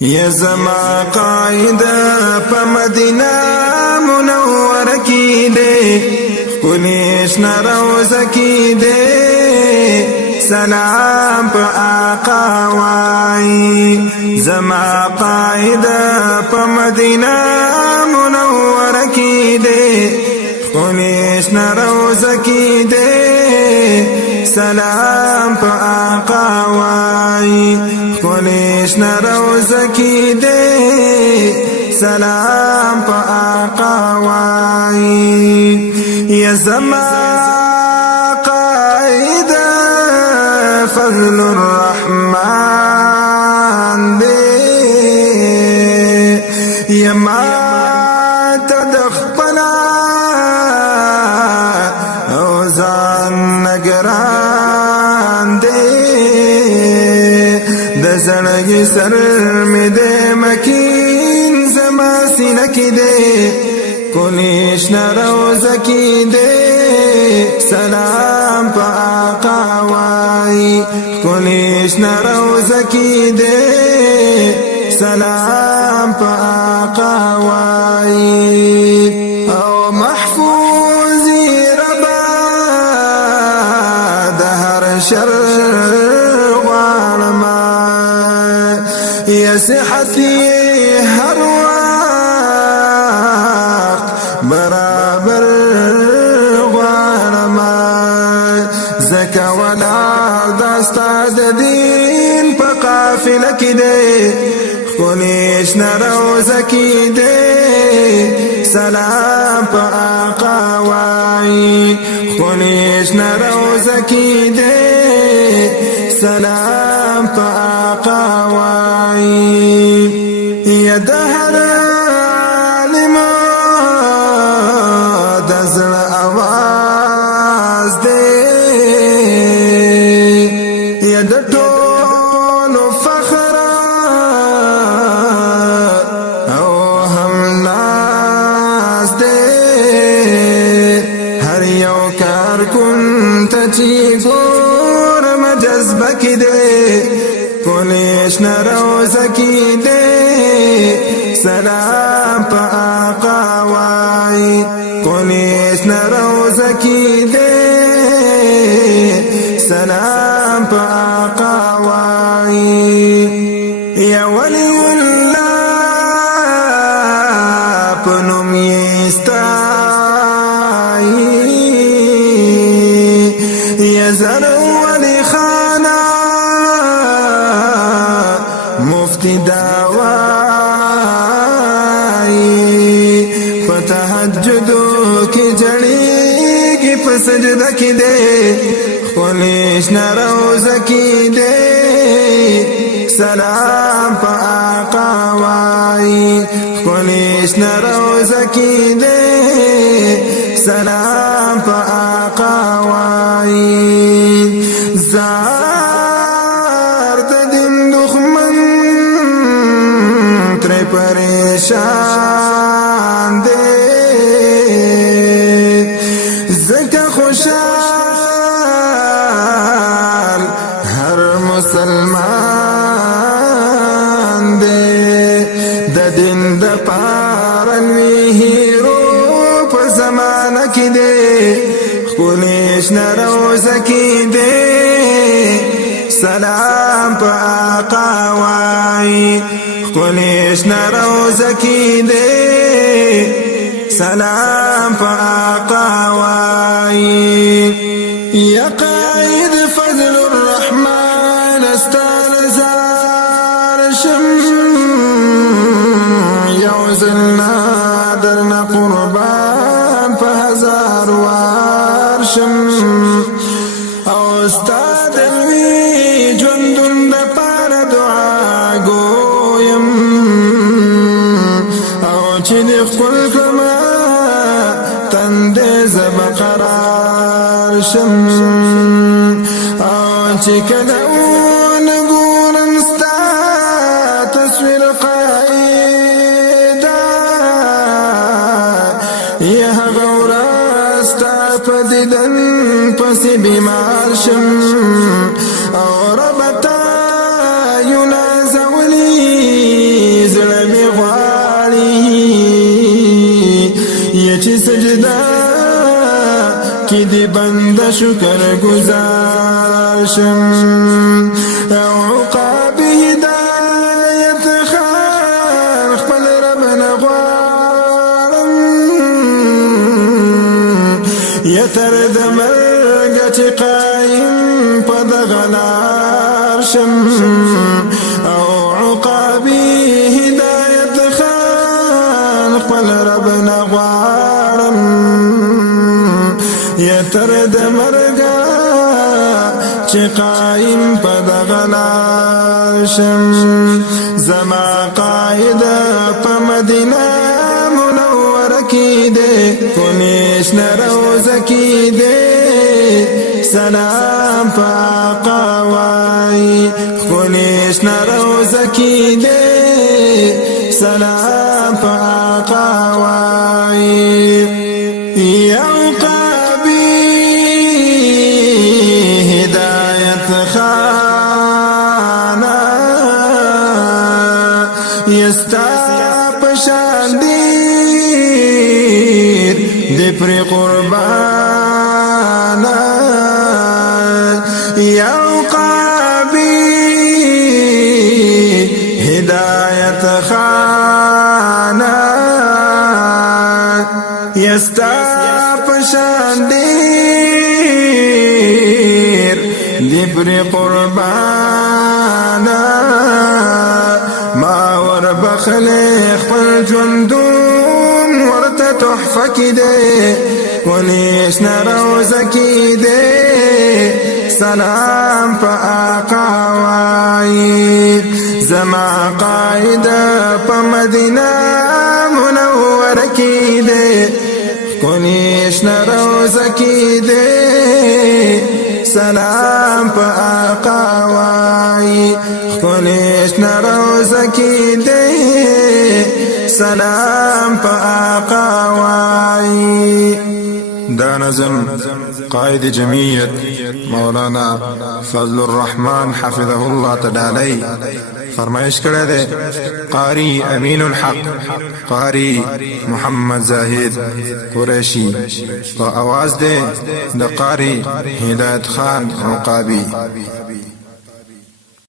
یا زما قائده په مدینه منوره کې ده کلیش نروزه کې ده سلام په آقا وای زما قائده په مدینه منوره کې ده کلیش نروزه کې ده سلام په آقا وای کلیش نروزه کې ده سلام په آقا وای یا زما قائد فضل الرحمن دے یا ما تدخپلا اوزان نگران دے دزنگی سر میں دے مکین زما سینہ کی دے کلیش نروزه کې ده سلام په آقا وای کلیش نروزه کې ده سلام په آقا وای او محفوظی ربا د هر شر غواړم یا صحتي هر برابر غوانما زکا ولار داستا دین پا قافل کی دے کلیش نروزه کی دے سلام پا آقا وای کلیش نروزه کی دے سلام پا آقا وای یا دهر کلیش نروزه کې ده سلام په آقا وای کلیش نروزه کې ده سلام په آقا وای یا ولی الله په نوم یې ستایي یا زرو ولی خانا مفتی دعوائی فتحجدو کی جڑی کی پسجدہ کی دے کلیش نروزه کی دے سلام پا آقا وای کلیش نروزه کی دے سلام پا آقا وای پریشان دے زکا خوشحال ہر مسلمان دے دا دن دا پارنوی ہیرو پا زمانہ کی دے کلیش نروزه کی دے سلام پا آقا وای کلیش نروزه کی دے سلام پا آقا وای یا قائد فضل الرحمن استال زارشم یوزلنا درنا قربان پا هزار وارشم او استاد الوی جندن دا پار دعا گویم او چی دی خل کما تند زب قرار شم او چی کدون گورم ستا تصویر قائدا یہ غورا ستا پدیدن پسی بیمار شم او ربتا ينازولي کی دی بند شکر گزار شم عقاب هدایت خان خپل رب نغوارم یتر دمرگ چی قائم پد غلار شم او عقابی هدایت خان خپل رب نغوارم یتر دمرگا چی قائم پد غلار شم زما قائد پا مدینہ منور کی دے کنیش نروز کی دے سلام پا آقا وائی کنیش نروز کی دے سلام پا آقا وائی یا عقابی ہدایت خانا یستا پشان دیر دی پر قربانا یا عقابی ہدایت خانا یستا پشان دیر دی پر قربانا ما ور بخلق فالجندون ورت تحفك دي ونيش نروزك دي سلام فآقا واي زما قائد فمدينة منورك دي ونيش نروزك دي سلام فآقا واي کنیش نروزکی دے سلام پا آقا وائی دا نظم قائد جمعیت مولانا فضل الرحمن حفظه اللہ تعالی فرمائش کرے دے قاری امین الحق قاری محمد زاہد قریشی و آواز دے دا قاری ہدایت خان عقابی